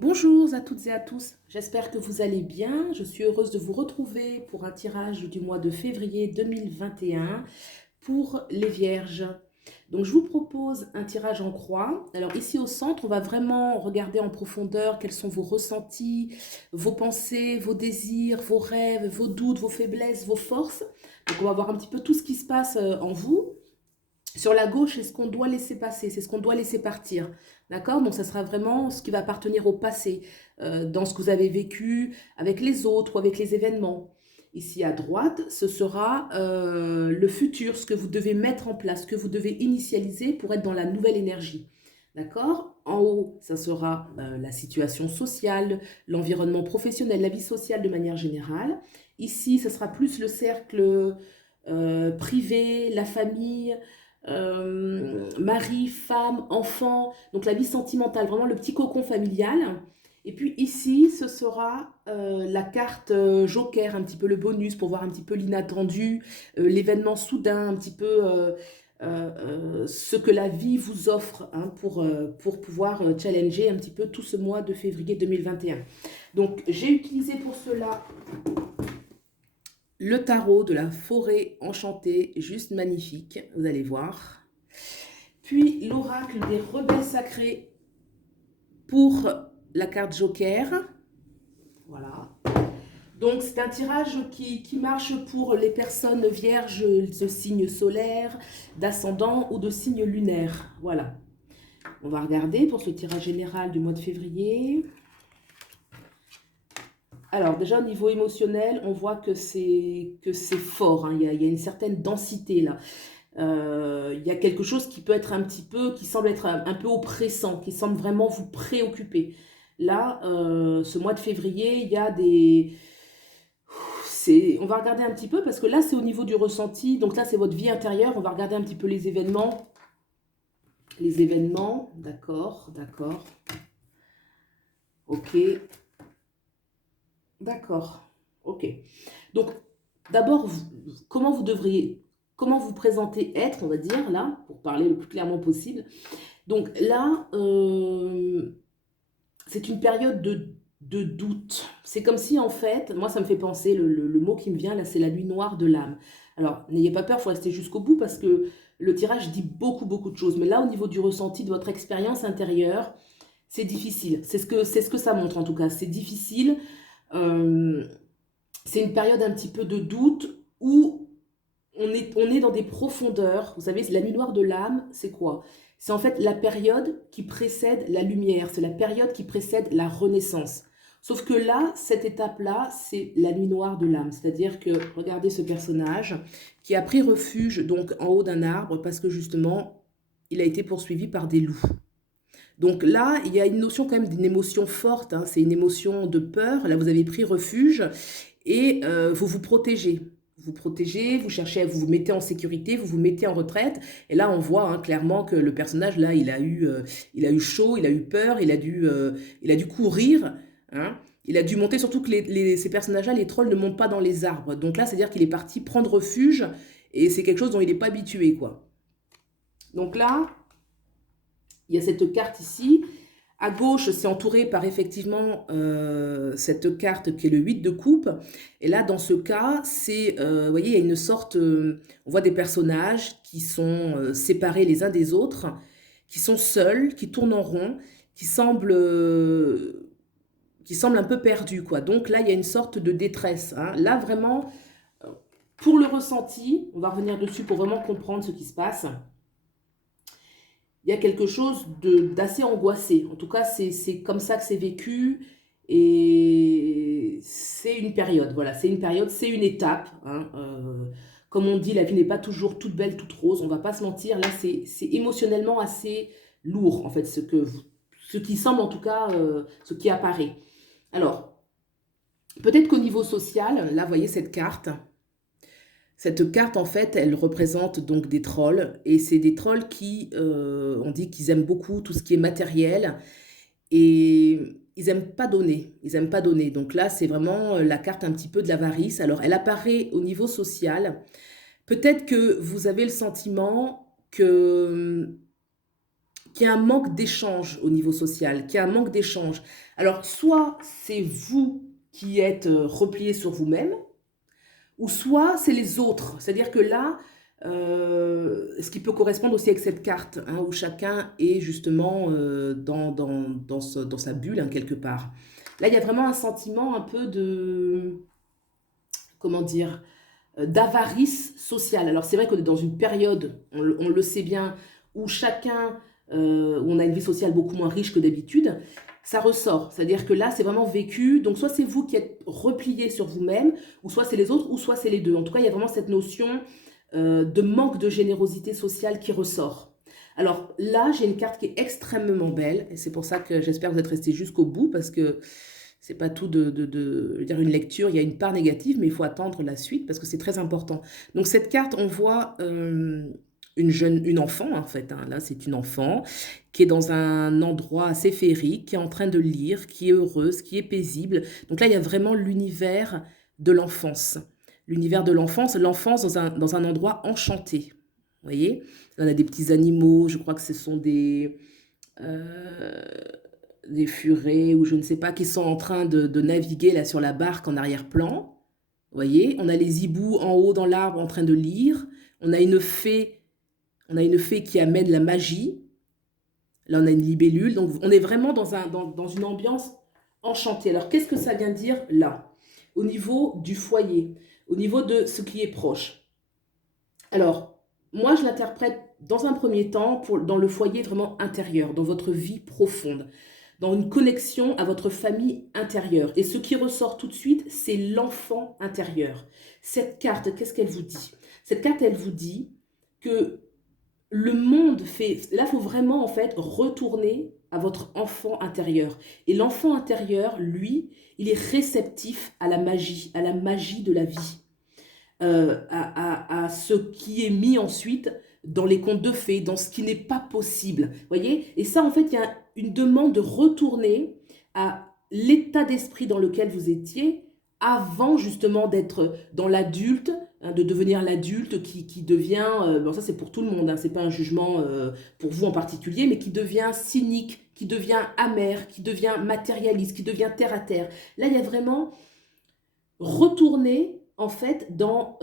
Bonjour à toutes et à tous, j'espère que vous allez bien. Je suis heureuse de vous retrouver pour un tirage du mois de février 2021 pour les Vierges. Donc je vous propose un tirage en croix. Alors ici au centre, on va vraiment regarder en profondeur quels sont vos ressentis, vos pensées, vos désirs, vos rêves, vos doutes, vos faiblesses, vos forces. Donc on va voir un petit peu tout ce qui se passe en vous. Sur la gauche, c'est ce qu'on doit laisser passer, c'est ce qu'on doit laisser partir. D'accord? Donc, ça sera vraiment ce qui va appartenir au passé, dans ce que vous avez vécu avec les autres ou avec les événements. Ici à droite, ce sera le futur, ce que vous devez mettre en place, ce que vous devez initialiser pour être dans la nouvelle énergie. D'accord? En haut, ça sera la situation sociale, l'environnement professionnel, la vie sociale de manière générale. Ici, ce sera plus le cercle privé, la famille, mari, femme, enfant, donc la vie sentimentale, vraiment le petit cocon familial. Et puis ici, ce sera la carte joker, un petit peu le bonus pour voir un petit peu l'inattendu, l'événement soudain, un petit peu ce que la vie vous offre hein, pour pouvoir challenger un petit peu tout ce mois de février 2021. Donc j'ai utilisé pour cela le tarot de la forêt enchantée, juste magnifique, vous allez voir. Puis l'oracle des rebelles sacrés pour la carte Joker. Voilà. Donc c'est un tirage qui marche pour les personnes vierges de signe solaire, d'ascendant ou de signe lunaire. Voilà. On va regarder pour ce tirage général du mois de février. Alors déjà au niveau émotionnel, on voit que c'est fort, hein. Il y a une certaine densité là. Il y a quelque chose qui peut être un petit peu, qui semble être un peu oppressant, qui semble vraiment vous préoccuper. Là, ce mois de février, il y a des... On va regarder un petit peu parce que là, c'est au niveau du ressenti. Donc là, c'est votre vie intérieure. On va regarder un petit peu les événements. Les événements, d'accord, d'accord. Ok, d'accord, ok. Donc, d'abord, comment vous présentez être, on va dire, là, pour parler le plus clairement possible. Donc là, c'est une période de doute. C'est comme si, en fait, moi, ça me fait penser, le mot qui me vient, là, c'est la nuit noire de l'âme. Alors, n'ayez pas peur, il faut rester jusqu'au bout parce que le tirage dit beaucoup, beaucoup de choses. Mais là, au niveau du ressenti de votre expérience intérieure, c'est difficile. C'est ce que ça montre, en tout cas. C'est difficile. Euh, c'est une période un petit peu de doute où on est dans des profondeurs. Vous savez, la nuit noire de l'âme, c'est quoi? C'est en fait la période qui précède la lumière, c'est la période qui précède la renaissance. Sauf que là, cette étape-là, c'est la nuit noire de l'âme. C'est-à-dire que, regardez ce personnage qui a pris refuge donc en haut d'un arbre parce que justement, il a été poursuivi par des loups. Donc là, il y a une notion quand même d'une émotion forte, hein, c'est une émotion de peur. Là, vous avez pris refuge et vous vous protégez. Vous protégez, vous cherchez, vous vous mettez en sécurité, vous vous mettez en retraite. Et là, on voit hein, clairement que le personnage, là, il a eu chaud, il a eu peur, il a dû courir. Hein. Il a dû monter, surtout que ces personnages-là, les trolls ne montent pas dans les arbres. Donc là, c'est-à-dire qu'il est parti prendre refuge et c'est quelque chose dont il n'est pas habitué, quoi. Donc là, il y a cette carte ici. À gauche, c'est entouré par effectivement cette carte qui est le 8 de coupe. Et là, dans ce cas, vous voyez, il y a une sorte, on voit des personnages qui sont séparés les uns des autres, qui sont seuls, qui tournent en rond, qui semblent un peu perdus, quoi. Donc là, il y a une sorte de détresse. Hein. Là, vraiment, pour le ressenti, on va revenir dessus pour vraiment comprendre ce qui se passe. Il y a quelque chose d'assez angoissé. En tout cas, c'est comme ça que c'est vécu. Et c'est une période, voilà, c'est une période, c'est une étape. Hein, comme on dit, la vie n'est pas toujours toute belle, toute rose, on va pas se mentir. Là, c'est émotionnellement assez lourd, en fait, ce qui semble, en tout cas, ce qui apparaît. Alors, peut-être qu'au niveau social, là, vous voyez cette carte. Cette carte, en fait, elle représente donc des trolls. Et c'est des trolls qui, on dit qu'ils aiment beaucoup tout ce qui est matériel. Et ils aiment pas donner. Ils aiment pas donner. Donc là, c'est vraiment la carte un petit peu de l'avarice. Alors, elle apparaît au niveau social. Peut-être que vous avez le sentiment qu'il y a un manque d'échange au niveau social, qu'il y a un manque d'échange. Alors, soit c'est vous qui êtes replié sur vous-même, ou soit c'est les autres. C'est-à-dire que là, ce qui peut correspondre aussi avec cette carte, hein, où chacun est justement dans sa bulle, hein, quelque part. Là, il y a vraiment un sentiment un peu de, comment dire, d'avarice sociale. Alors c'est vrai qu'on est dans une période, on le sait bien, où chacun, où on a une vie sociale beaucoup moins riche que d'habitude, ça ressort. C'est-à-dire que là, c'est vraiment vécu. Donc soit c'est vous qui êtes replié sur vous-même, ou soit c'est les autres, ou soit c'est les deux. En tout cas, il y a vraiment cette notion de manque de générosité sociale qui ressort. Alors là, j'ai une carte qui est extrêmement belle, et c'est pour ça que j'espère que vous êtes restés jusqu'au bout, parce que c'est pas tout de dire une lecture, il y a une part négative, mais il faut attendre la suite parce que c'est très important. Donc cette carte, on voit une enfant en fait, hein. Là c'est une enfant qui est dans un endroit assez féerique, qui est en train de lire, qui est heureuse, qui est paisible. Donc là il y a vraiment l'univers de l'enfance. L'univers de l'enfance, l'enfance dans un endroit enchanté. Vous voyez? On a des petits animaux, je crois que ce sont euh, des furets ou je ne sais pas, qui sont en train de naviguer là sur la barque en arrière-plan. Vous voyez, on a les hiboux en haut dans l'arbre en train de lire. On a une fée qui amène la magie. Là, on a une libellule. Donc, on est vraiment dans une ambiance enchantée. Alors, qu'est-ce que ça vient dire là? Au niveau du foyer, au niveau de ce qui est proche. Alors, moi, je l'interprète dans un premier temps dans le foyer vraiment intérieur, dans votre vie profonde, dans une connexion à votre famille intérieure. Et ce qui ressort tout de suite, c'est l'enfant intérieur. Cette carte, qu'est-ce qu'elle vous dit? Cette carte, elle vous dit que le monde fait... Là, il faut vraiment, en fait, retourner à votre enfant intérieur. Et l'enfant intérieur, lui, il est réceptif à la magie de la vie. À ce qui est mis ensuite dans les contes de fées, dans ce qui n'est pas possible. Voyez? Et ça, en fait, il y a une demande de retourner à l'état d'esprit dans lequel vous étiez avant justement d'être dans l'adulte, hein, de devenir l'adulte qui devient, bon ça c'est pour tout le monde, hein, c'est pas un jugement pour vous en particulier, mais qui devient cynique, qui devient amer, qui devient matérialiste, qui devient terre à terre. Là, il y a vraiment retourner en fait dans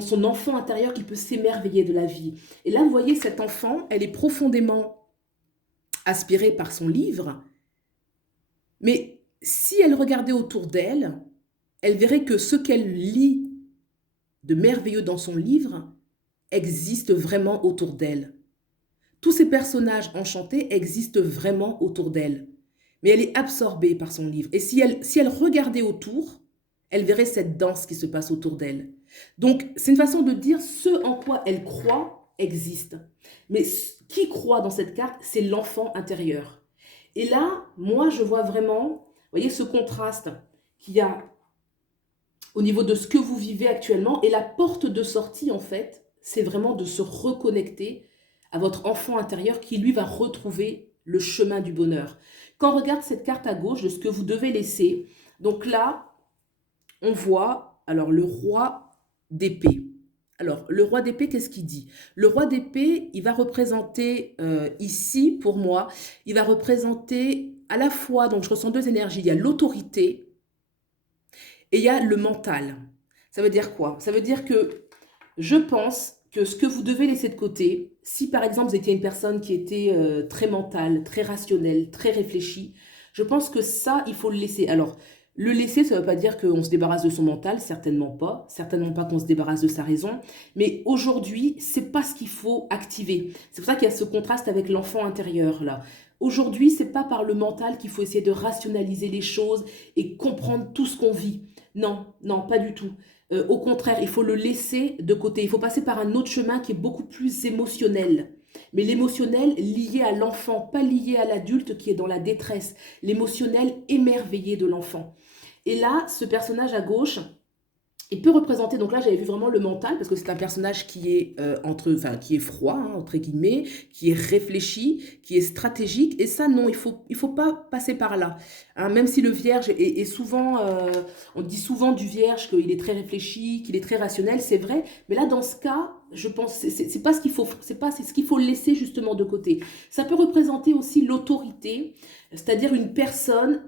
son enfant intérieur qui peut s'émerveiller de la vie. Et là, vous voyez, cet enfant, elle est profondément aspirée par son livre, mais si elle regardait autour d'elle, elle verrait que ce qu'elle lit de merveilleux dans son livre existe vraiment autour d'elle. Tous ces personnages enchantés existent vraiment autour d'elle, mais elle est absorbée par son livre. Et si elle regardait autour, elle verrait cette danse qui se passe autour d'elle. Donc, c'est une façon de dire ce en quoi elle croit existe. Mais qui croit dans cette carte, c'est l'enfant intérieur. Et là, moi, je vois vraiment, vous voyez, ce contraste qu'il y a au niveau de ce que vous vivez actuellement. Et la porte de sortie, en fait, c'est vraiment de se reconnecter à votre enfant intérieur qui, lui, va retrouver le chemin du bonheur. Quand on regarde cette carte à gauche de ce que vous devez laisser, donc là, on voit alors le roi d'épée. Alors, le roi d'épée, qu'est-ce qu'il dit? Le roi d'épée, il va représenter ici, pour moi, il va représenter à la fois, donc je ressens deux énergies, il y a l'autorité et il y a le mental. Ça veut dire quoi? Ça veut dire que je pense que ce que vous devez laisser de côté, si par exemple vous étiez une personne qui était très mentale, très rationnelle, très réfléchie, je pense que ça, il faut le laisser. Alors, le laisser, ça ne veut pas dire qu'on se débarrasse de son mental, certainement pas qu'on se débarrasse de sa raison, mais aujourd'hui, c'est pas ce qu'il faut activer. C'est pour ça qu'il y a ce contraste avec l'enfant intérieur là. Aujourd'hui, c'est pas par le mental qu'il faut essayer de rationaliser les choses et comprendre tout ce qu'on vit. Non, non, pas du tout. Au contraire, il faut le laisser de côté. Il faut passer par un autre chemin qui est beaucoup plus émotionnel. Mais l'émotionnel lié à l'enfant, pas lié à l'adulte qui est dans la détresse. L'émotionnel émerveillé de l'enfant. Et là, ce personnage à gauche, il peut représenter, donc là j'avais vu vraiment le mental, parce que c'est un personnage qui est, qui est froid, hein, entre guillemets, qui est réfléchi, qui est stratégique, et ça non, il faut pas passer par là. Hein, même si le vierge est souvent, on dit souvent du vierge qu'il est très réfléchi, qu'il est très rationnel, c'est vrai, mais là dans ce cas, je pense, c'est pas ce qu'il faut, c'est ce qu'il faut laisser justement de côté. Ça peut représenter aussi l'autorité, c'est-à-dire une personne,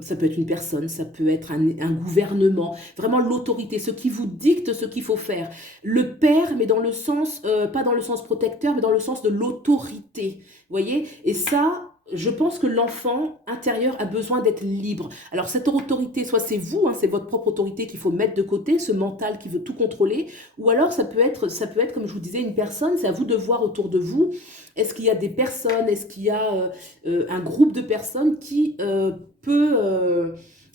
ça peut être une personne, ça peut être un gouvernement, vraiment l'autorité, ce qui vous dicte ce qu'il faut faire. Le père, mais dans le sens, pas dans le sens protecteur, mais dans le sens de l'autorité, vous voyez? Et ça, je pense que l'enfant intérieur a besoin d'être libre. Alors cette autorité, soit c'est vous, hein, c'est votre propre autorité qu'il faut mettre de côté, ce mental qui veut tout contrôler, ou alors ça peut être comme je vous disais, une personne, c'est à vous de voir autour de vous, est-ce qu'il y a des personnes, est-ce qu'il y a un groupe de personnes qui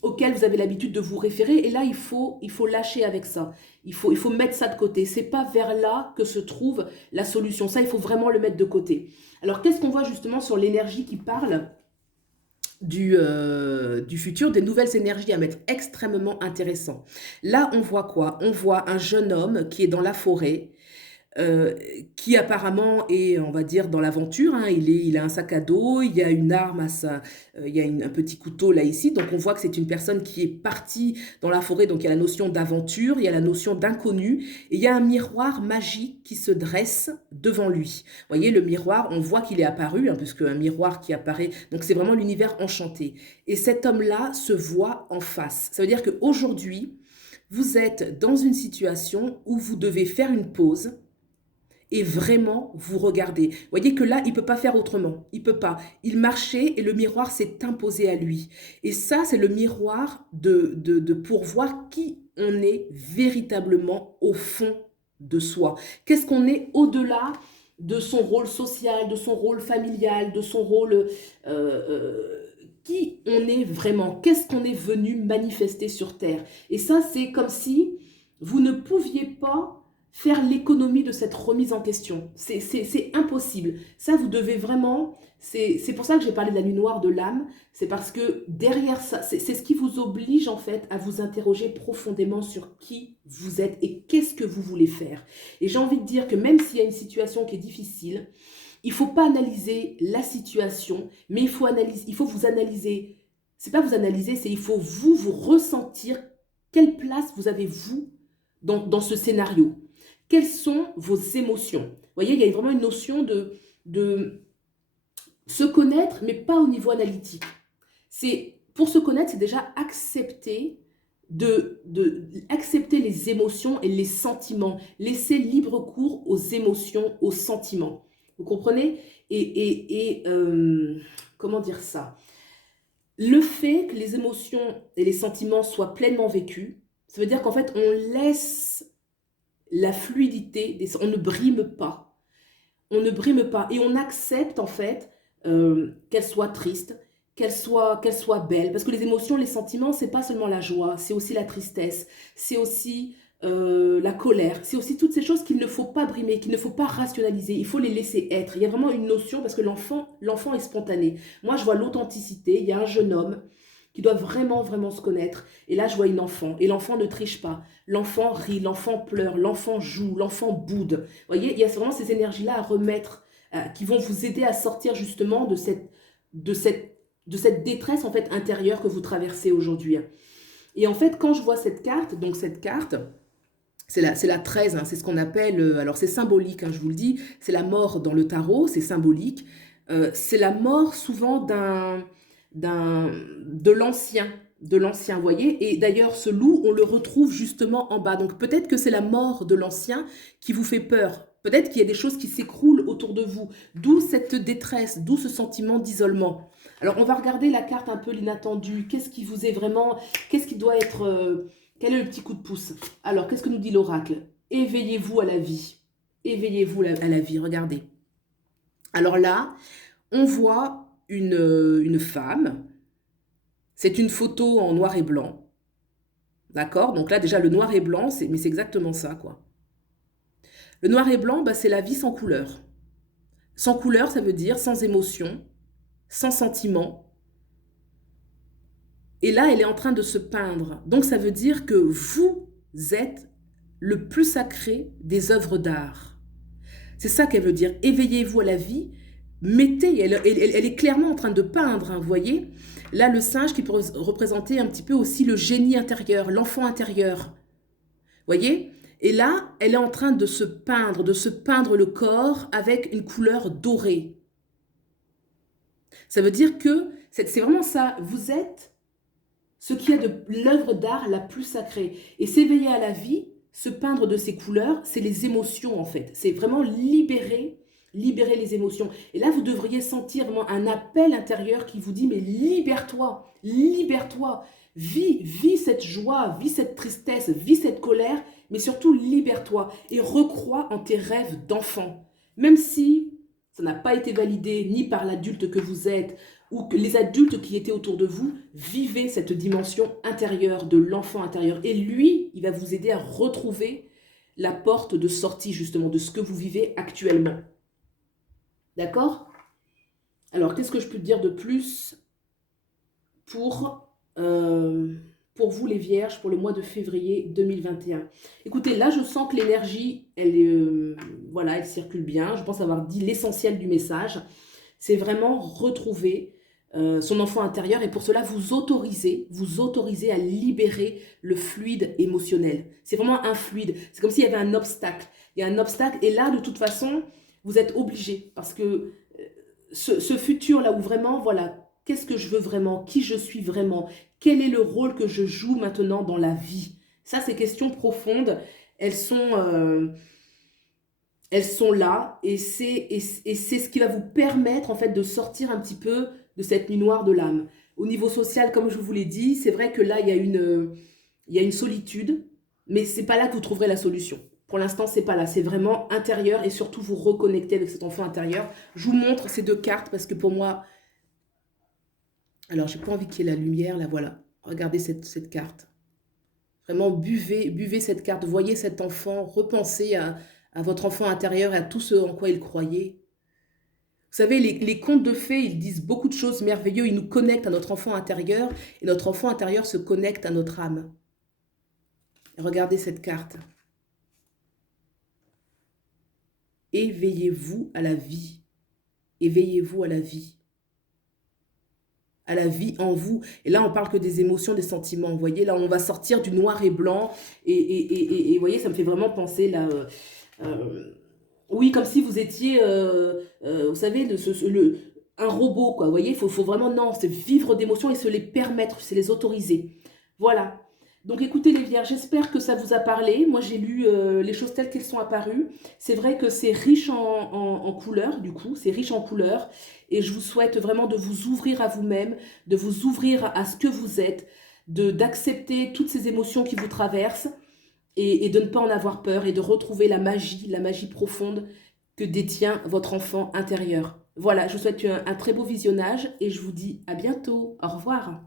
auquel vous avez l'habitude de vous référer, et là il faut lâcher avec ça, il faut mettre ça de côté, c'est pas vers là que se trouve la solution, ça il faut vraiment le mettre de côté. Alors, qu'est-ce qu'on voit justement sur l'énergie qui parle du futur, des nouvelles énergies à mettre extrêmement intéressant. Là, on voit quoi? On voit un jeune homme qui est dans la forêt, euh, qui apparemment est, on va dire, dans l'aventure, hein. Il a un sac à dos, il y a une arme il y a un petit couteau là ici, donc on voit que c'est une personne qui est partie dans la forêt, donc il y a la notion d'aventure, il y a la notion d'inconnu, et il y a un miroir magique qui se dresse devant lui. Vous voyez, le miroir, on voit qu'il est apparu, hein, puisque un miroir qui apparaît, donc c'est vraiment l'univers enchanté. Et cet homme-là se voit en face. Ça veut dire qu'aujourd'hui, vous êtes dans une situation où vous devez faire une pause, et vraiment vous regardez. Vous voyez que là, il ne peut pas faire autrement. Il ne peut pas. Il marchait et le miroir s'est imposé à lui. Et ça, c'est le miroir pour voir qui on est véritablement au fond de soi. Qu'est-ce qu'on est au-delà de son rôle social, de son rôle familial, de son rôle... qui on est vraiment, qu'est-ce qu'on est venu manifester sur Terre. Et ça, c'est comme si vous ne pouviez pas faire l'économie de cette remise en question. C'est impossible. Ça, vous devez vraiment... C'est pour ça que j'ai parlé de la nuit noire de l'âme. C'est parce que derrière ça, c'est ce qui vous oblige en fait à vous interroger profondément sur qui vous êtes et qu'est-ce que vous voulez faire. Et j'ai envie de dire que même s'il y a une situation qui est difficile, il ne faut pas analyser la situation, mais il faut vous analyser. C'est pas vous analyser, c'est il faut vous ressentir quelle place vous avez vous dans ce scénario. Quelles sont vos émotions? Vous voyez, il y a vraiment une notion de se connaître, mais pas au niveau analytique. Pour se connaître, c'est déjà accepter accepter les émotions et les sentiments. Laisser libre cours aux émotions, aux sentiments. Vous comprenez? Comment dire ça? Le fait que les émotions et les sentiments soient pleinement vécus, ça veut dire qu'en fait, on laisse la fluidité, on ne brime pas. On ne brime pas. Et on accepte en fait qu'elle soit triste, qu'elle soit belle. Parce que les émotions, les sentiments, c'est pas seulement la joie, c'est aussi la tristesse, c'est aussi la colère, c'est aussi toutes ces choses qu'il ne faut pas brimer, qu'il ne faut pas rationaliser, il faut les laisser être. Il y a vraiment une notion, parce que l'enfant est spontané. Moi, je vois l'authenticité, il y a un jeune homme qui doit vraiment, vraiment se connaître. Et là, je vois une enfant. Et l'enfant ne triche pas. L'enfant rit, l'enfant pleure, l'enfant joue, l'enfant boude. Vous voyez, il y a vraiment ces énergies-là à remettre, qui vont vous aider à sortir justement de cette détresse en fait intérieure que vous traversez aujourd'hui. Et en fait, quand je vois cette carte, donc cette carte, c'est la 13, hein, c'est ce qu'on appelle, alors c'est symbolique, hein, je vous le dis, c'est la mort dans le tarot, c'est symbolique. C'est la mort souvent de l'ancien, vous voyez. Et d'ailleurs, ce loup, on le retrouve justement en bas. Donc peut-être que c'est la mort de l'ancien qui vous fait peur. Peut-être qu'il y a des choses qui s'écroulent autour de vous. D'où cette détresse, d'où ce sentiment d'isolement. Alors on va regarder la carte un peu l'inattendu. Qu'est-ce qui vous est vraiment... Qu'est-ce qui doit être... quel est le petit coup de pouce? Alors, qu'est-ce que nous dit l'oracle? Éveillez-vous à la vie. Éveillez-vous à la vie, regardez. Alors là, on voit une femme. C'est une photo en noir et blanc. D'accord? Donc là, déjà, le noir et blanc, mais c'est exactement ça, quoi. Le noir et blanc, bah, c'est la vie sans couleur. Sans couleur, ça veut dire sans émotion, sans sentiment. Et là, elle est en train de se peindre. Donc, ça veut dire que vous êtes le plus sacré des œuvres d'art. C'est ça qu'elle veut dire. Éveillez-vous à la vie. Mettez, elle est clairement en train de peindre, hein, vous voyez. Là, le singe qui peut représenter un petit peu aussi le génie intérieur, l'enfant intérieur. Vous voyez? Et là, elle est en train de se peindre le corps avec une couleur dorée. Ça veut dire que c'est vraiment ça. Vous êtes ce qui est de l'œuvre d'art la plus sacrée. Et s'éveiller à la vie, se peindre de ces couleurs, c'est les émotions en fait. C'est vraiment libérer les émotions. Et là, vous devriez sentir vraiment un appel intérieur qui vous dit, mais libère-toi, libère-toi. Vis cette joie, vis cette tristesse, vis cette colère, mais surtout libère-toi et recrois en tes rêves d'enfant. Même si ça n'a pas été validé ni par l'adulte que vous êtes, ou que les adultes qui étaient autour de vous, vivez cette dimension intérieure de l'enfant intérieur. Et lui, il va vous aider à retrouver la porte de sortie justement de ce que vous vivez actuellement. D'accord? Alors, qu'est-ce que je peux te dire de plus pour, pour vous les vierges, pour le mois de février 2021? Écoutez, là, je sens que l'énergie, voilà, elle circule bien. Je pense avoir dit l'essentiel du message. C'est vraiment retrouver son enfant intérieur et pour cela vous autorisez à libérer le fluide émotionnel. C'est vraiment un fluide. C'est comme s'il y avait un obstacle. Il y a un obstacle et là, de toute façon, vous êtes obligé parce que ce futur là où vraiment, voilà, qu'est-ce que je veux vraiment, qui je suis vraiment, quel est le rôle que je joue maintenant dans la vie. Ça, ces questions profondes, elles sont là et c'est ce qui va vous permettre en fait de sortir un petit peu de cette nuit noire de l'âme. Au niveau social, comme je vous l'ai dit, c'est vrai que là, il y a une solitude, mais c'est pas là que vous trouverez la solution. Pour l'instant, c'est pas là. C'est vraiment intérieur et surtout vous reconnecter avec cet enfant intérieur. Je vous montre ces deux cartes parce que pour moi... Alors, j'ai pas envie qu'il y ait la lumière, là, voilà. Regardez cette carte. Vraiment, buvez cette carte. Voyez cet enfant, repensez à votre enfant intérieur et à tout ce en quoi il croyait. Vous savez, les contes de fées, ils disent beaucoup de choses merveilleuses. Ils nous connectent à notre enfant intérieur et notre enfant intérieur se connecte à notre âme. Et regardez cette carte. Éveillez-vous à la vie. Éveillez-vous à la vie. À la vie en vous. Et là, on parle que des émotions, des sentiments. Vous voyez, là, on va sortir du noir et blanc. Et vous voyez, ça me fait vraiment penser là... oui, comme si vous étiez, vous savez, un robot, quoi. Vous voyez, il faut vraiment, non, c'est vivre d'émotions et se les permettre, c'est les autoriser. Voilà. Donc écoutez les vierges, j'espère que ça vous a parlé. Moi, j'ai lu les choses telles qu'elles sont apparues. C'est vrai que c'est riche en couleurs, du coup, c'est riche en couleurs. Et je vous souhaite vraiment de vous ouvrir à vous-même, de vous ouvrir à ce que vous êtes, d'accepter toutes ces émotions qui vous traversent et de ne pas en avoir peur et de retrouver la magie profonde que détient votre enfant intérieur. Voilà, je vous souhaite un très beau visionnage et je vous dis à bientôt. Au revoir.